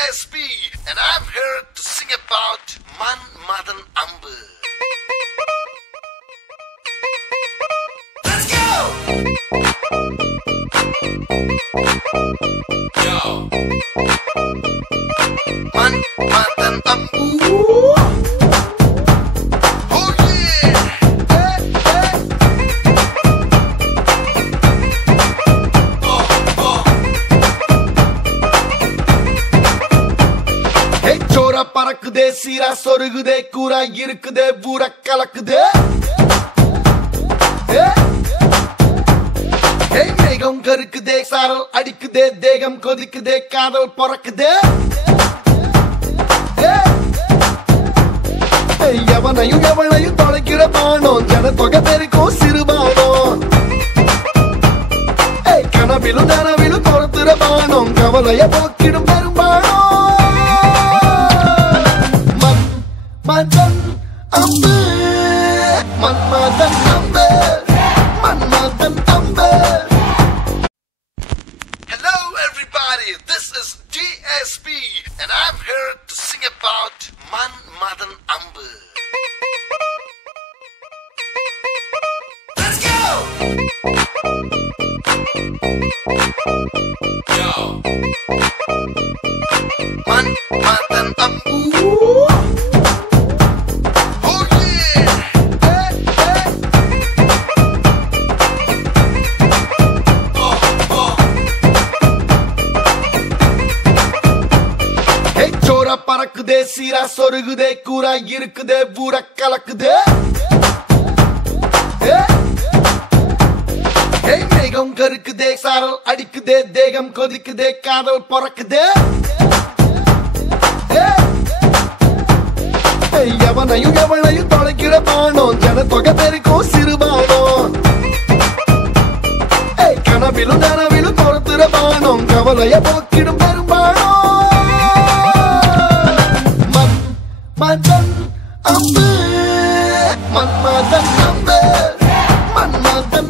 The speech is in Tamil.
DSP, and I'm here to sing about Man Madan Ambu. Let's go! Yo! Man Madan Ambu. பறக்குதே சீரா சொருகுதே கூரா இருக்குதே ஊர கலக்குதே மேகம் கருக்குதே சாரல் அடிக்குதே தேகம் கொதிக்குதே காதல் பறக்குதே எவனையும் எவனையும் தொலைக்கிற பானோம் ஜன தொகை பெருக்கும் சிறுபானோம் கனவிலும் நனவிலும் துரத்துற பானோம் கவலைய போக்கிடும் பெரும்பானோம் Madan Ambu, Man Madan Ambu, Man Madan Ambu. Hello everybody, this is DSP and I'm here to sing about Man Madan Ambu. Let's go! Yo! Man Madan Ambu. பறக்குதே சீரா சொருகுதே கூரா இருக்குதே ஊர கலக்குதே மேகம் கருக்குதே சாரல் அடிக்குதே தேகம் கொதிக்குதே காதல் பறக்குதே எவனையும் எவனையும் தொலைக்கிற பானோம் ஜன தொகை பெருக்கும் சிறுபானோம் கனவிலும் நனவிலும் துரத்துற பானோம் கவலைய போக்கிடும் பெரும்பானோம் Madan Ambu, Man Madan Ambu, Man Madan